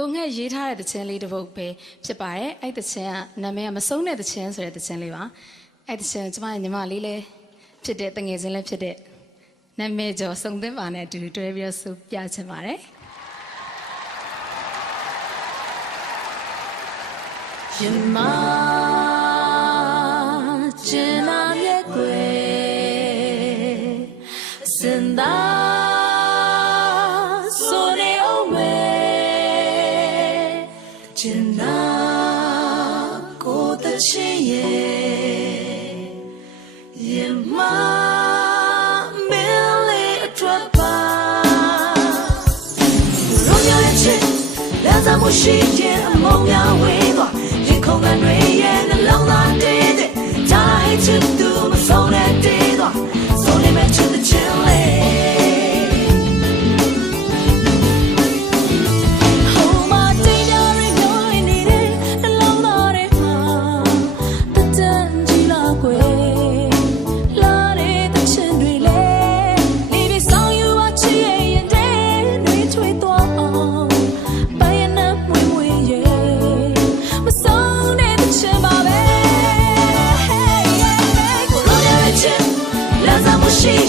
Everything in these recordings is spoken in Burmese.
ကိုငှက်ရေးထားတဲ့တခြင်းလေးတစ်ပုဒ်ပဲဖြစ်ပါတယ်အဲ့တခြင်းကနာမည်ကမဆုံးတဲ့တခြင်းဆိုတဲ့တခြင်းလေးပါအဲ့တခြင်းကျမရဲ့ညီမလေးလည်းဖြစ်တဲ့တငယ်ချင်းလည်းဖြစ်တဲ့နာမည်ကျော်စုံသင်းပါနဲ့အတူတူတွဲပြီးတော့ဆိုပြချင်ပါတယ်ရှင်မ ကျင်နာကိုတချင်ရဲ့ရင်မမင်းလေးအတွက်ပါ 荣耀的情，两盏木须间，梦要微光，天空的瑞眼，那浪浪的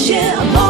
ကို